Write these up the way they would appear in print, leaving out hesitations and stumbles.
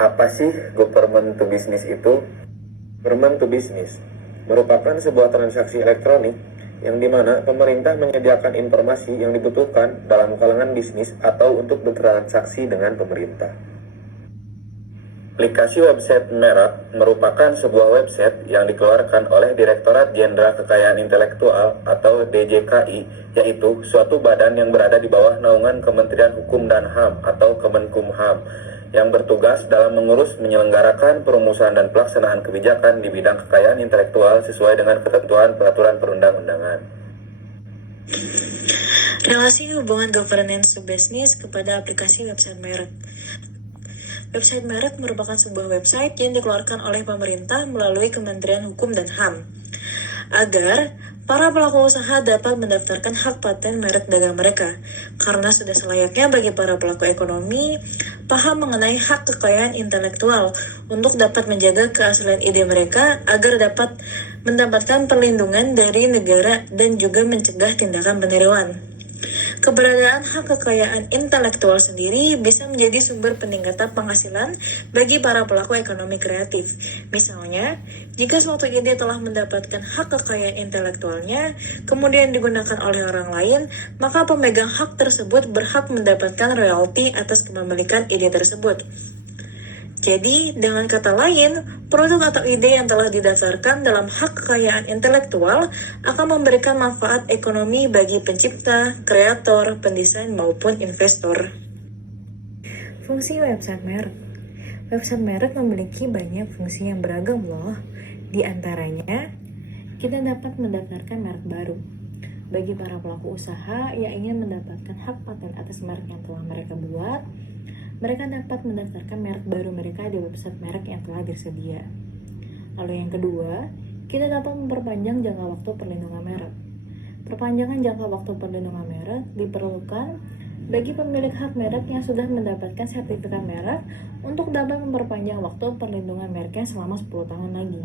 Apa sih government to business itu? Government to business merupakan sebuah transaksi elektronik yang dimana pemerintah menyediakan informasi yang dibutuhkan dalam kalangan bisnis atau untuk bertransaksi dengan pemerintah. Aplikasi website Merek merupakan sebuah website yang dikeluarkan oleh Direktorat Jenderal Kekayaan Intelektual atau DJKI, yaitu suatu badan yang berada di bawah naungan Kementerian Hukum dan HAM atau Kemenkumham, yang bertugas dalam mengurus menyelenggarakan perumusan dan pelaksanaan kebijakan di bidang kekayaan intelektual sesuai dengan ketentuan peraturan perundang-undangan. Relasi hubungan governance to business kepada aplikasi website Merek. Website Merek merupakan sebuah website yang dikeluarkan oleh pemerintah melalui Kementerian Hukum dan HAM agar para pelaku usaha dapat mendaftarkan hak paten merek dagang mereka, karena sudah selayaknya bagi para pelaku ekonomi paham mengenai hak kekayaan intelektual untuk dapat menjaga keaslian ide mereka agar dapat mendapatkan perlindungan dari negara dan juga mencegah tindakan peniruan. Keberadaan hak kekayaan intelektual sendiri bisa menjadi sumber peningkatan penghasilan bagi para pelaku ekonomi kreatif. Misalnya, jika suatu ide telah mendapatkan hak kekayaan intelektualnya, kemudian digunakan oleh orang lain, maka pemegang hak tersebut berhak mendapatkan royalti atas kepemilikan ide tersebut. Jadi, dengan kata lain, produk atau ide yang telah didasarkan dalam hak kekayaan intelektual akan memberikan manfaat ekonomi bagi pencipta, kreator, pendesain, maupun investor. Fungsi website merek. Website merek memiliki banyak fungsi yang beragam loh. Di antaranya, kita dapat mendaftarkan merek baru. Bagi para pelaku usaha yang ingin mendapatkan hak paten atas merek yang telah mereka buat, mereka dapat mendaftarkan merek baru mereka di website merek yang telah tersedia. Lalu yang kedua, kita dapat memperpanjang jangka waktu perlindungan merek. Perpanjangan jangka waktu perlindungan merek diperlukan bagi pemilik hak merek yang sudah mendapatkan sertifikat merek untuk dapat memperpanjang waktu perlindungan mereknya selama 10 tahun lagi.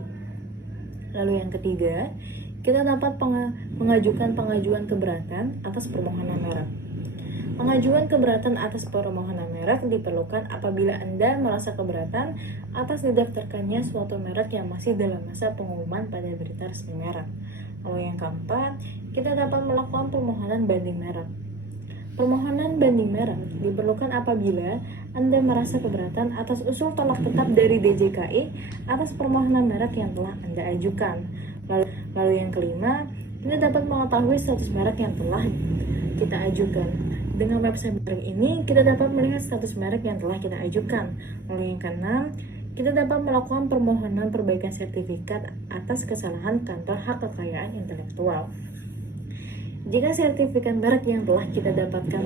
Lalu yang ketiga, kita dapat mengajukan pengajuan keberatan atas permohonan merek. Pengajuan keberatan atas permohonan merek diperlukan apabila Anda merasa keberatan atas didaftarkannya suatu merek yang masih dalam masa pengumuman pada berita resmi merek. Lalu yang keempat, kita dapat melakukan permohonan banding merek. Permohonan banding merek diperlukan apabila Anda merasa keberatan atas usul tolak tetap dari DJKI atas permohonan merek yang telah Anda ajukan. Lalu yang kelima, kita dapat mengetahui status merek yang telah kita ajukan. Dengan website merek ini, kita dapat melihat status merek yang telah kita ajukan. Lalu yang keenam, kita dapat melakukan permohonan perbaikan sertifikat atas kesalahan kantor hak kekayaan intelektual. Jika sertifikat merek yang telah kita dapatkan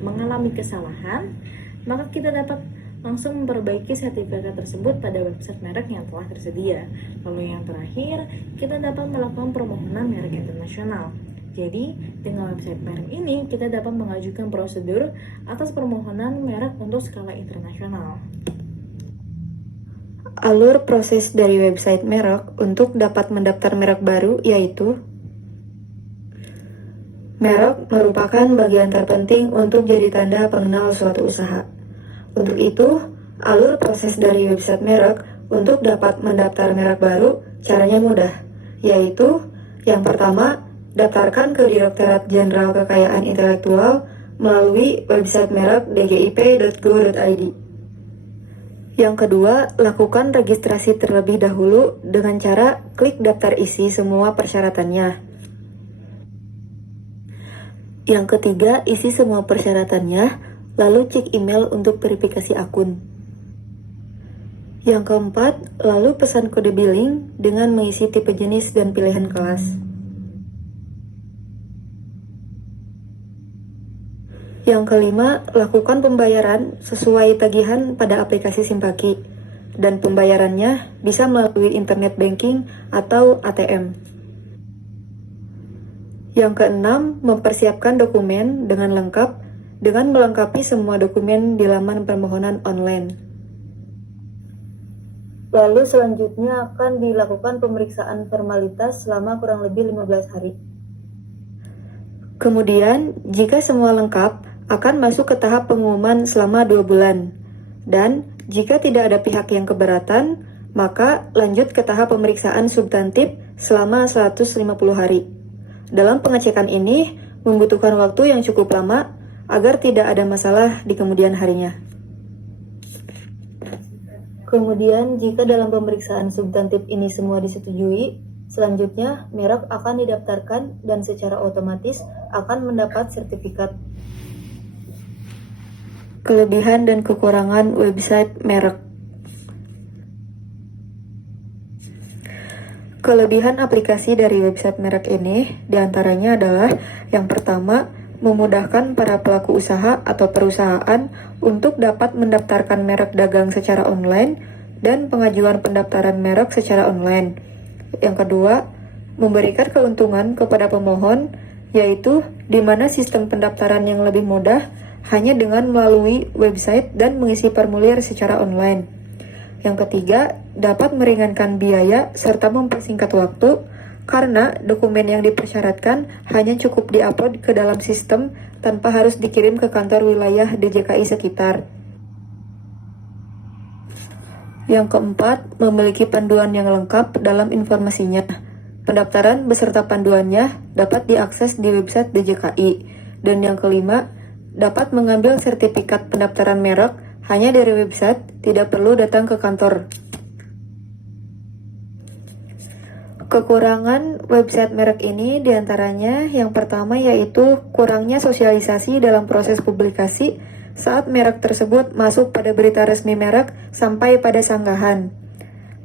mengalami kesalahan, maka kita dapat langsung memperbaiki sertifikat tersebut pada website merek yang telah tersedia. Lalu yang terakhir, kita dapat melakukan permohonan merek internasional. Jadi, dengan website merek ini, kita dapat mengajukan prosedur atas permohonan merek untuk skala internasional. Alur proses dari website merek untuk dapat mendaftar merek baru yaitu: merek merupakan bagian terpenting untuk jadi tanda pengenal suatu usaha. Untuk itu, alur proses dari website merek untuk dapat mendaftar merek baru caranya mudah, yaitu yang pertama, daftarkan ke Direktorat Jenderal Kekayaan Intelektual melalui website merek dgip.go.id. Yang kedua, lakukan registrasi terlebih dahulu dengan cara klik daftar isi semua persyaratannya. Yang ketiga, isi semua persyaratannya, lalu cek email untuk verifikasi akun. Yang keempat, lalu pesan kode billing dengan mengisi tipe jenis dan pilihan kelas. Yang kelima, lakukan pembayaran sesuai tagihan pada aplikasi Simpaki, dan pembayarannya bisa melalui internet banking atau ATM. Yang keenam, mempersiapkan dokumen dengan lengkap dengan melengkapi semua dokumen di laman permohonan online. Lalu selanjutnya akan dilakukan pemeriksaan formalitas selama kurang lebih 15 hari. Kemudian, jika semua lengkap, akan masuk ke tahap pengumuman selama 2 bulan. Dan Jika tidak ada pihak yang keberatan, maka lanjut ke tahap pemeriksaan substantif selama 150 hari. Dalam pengecekan ini membutuhkan waktu yang cukup lama agar tidak ada masalah di kemudian harinya. Kemudian, jika dalam pemeriksaan substantif ini semua disetujui, selanjutnya merek akan didaftarkan dan secara otomatis akan mendapat sertifikat. Kelebihan dan kekurangan website merek. Kelebihan aplikasi dari website merek ini diantaranya adalah yang pertama, memudahkan para pelaku usaha atau perusahaan untuk dapat mendaftarkan merek dagang secara online dan pengajuan pendaftaran merek secara online. Yang kedua, memberikan keuntungan kepada pemohon, yaitu di mana sistem pendaftaran yang lebih mudah hanya dengan melalui website dan mengisi formulir secara online. Yang ketiga, dapat meringankan biaya serta mempersingkat waktu karena dokumen yang dipersyaratkan hanya cukup diupload ke dalam sistem tanpa harus dikirim ke kantor wilayah DJKI sekitar. Yang keempat, memiliki panduan yang lengkap dalam informasinya. Pendaftaran beserta panduannya dapat diakses di website DJKI. Dan yang kelima, dapat mengambil sertifikat pendaftaran merek hanya dari website, tidak perlu datang ke kantor. Kekurangan website merek ini diantaranya yang pertama yaitu kurangnya sosialisasi dalam proses publikasi saat merek tersebut masuk pada berita resmi merek sampai pada sanggahan.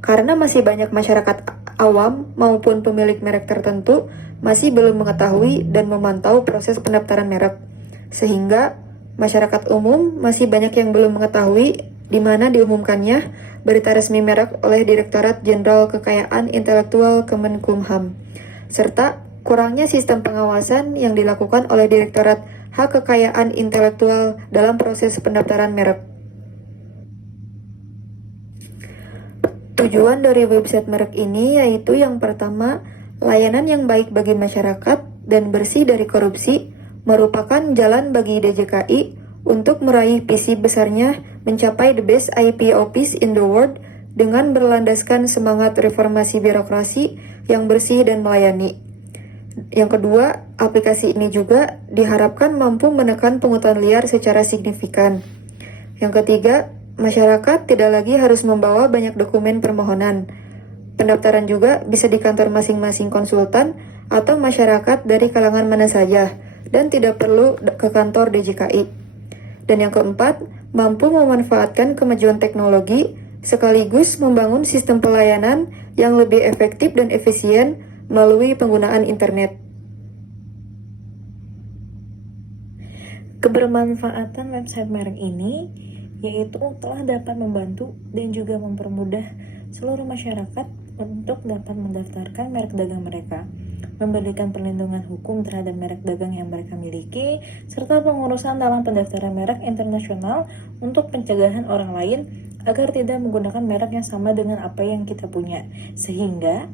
Karena masih banyak masyarakat awam maupun pemilik merek tertentu masih belum mengetahui dan memantau proses pendaftaran merek, sehingga masyarakat umum masih banyak yang belum mengetahui di mana diumumkannya berita resmi merek oleh Direktorat Jenderal Kekayaan Intelektual Kemenkumham, serta kurangnya sistem pengawasan yang dilakukan oleh Direktorat Hak Kekayaan Intelektual dalam proses pendaftaran merek. Tujuan dari website merek ini yaitu yang pertama, layanan yang baik bagi masyarakat dan bersih dari korupsi merupakan jalan bagi DJKI untuk meraih visi besarnya mencapai the best IP office in the world dengan berlandaskan semangat reformasi birokrasi yang bersih dan melayani. Yang kedua, aplikasi ini juga diharapkan mampu menekan pungutan liar secara signifikan. Yang ketiga, masyarakat tidak lagi harus membawa banyak dokumen permohonan. Pendaftaran juga bisa di kantor masing-masing konsultan atau masyarakat dari kalangan mana saja dan tidak perlu ke kantor DJKI. Dan yang keempat, mampu memanfaatkan kemajuan teknologi sekaligus membangun sistem pelayanan yang lebih efektif dan efisien melalui penggunaan internet. Kebermanfaatan website merek ini yaitu telah dapat membantu dan juga mempermudah seluruh masyarakat untuk dapat mendaftarkan merek dagang mereka, memberikan perlindungan hukum terhadap merek dagang yang mereka miliki, serta pengurusan dalam pendaftaran merek internasional untuk pencegahan orang lain agar tidak menggunakan merek yang sama dengan apa yang kita punya, sehingga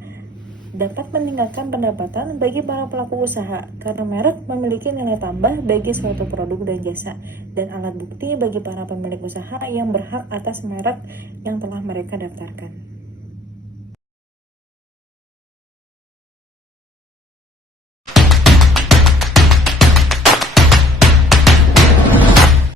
dapat meningkatkan pendapatan bagi para pelaku usaha karena merek memiliki nilai tambah bagi suatu produk dan jasa dan alat bukti bagi para pemilik usaha yang berhak atas merek yang telah mereka daftarkan.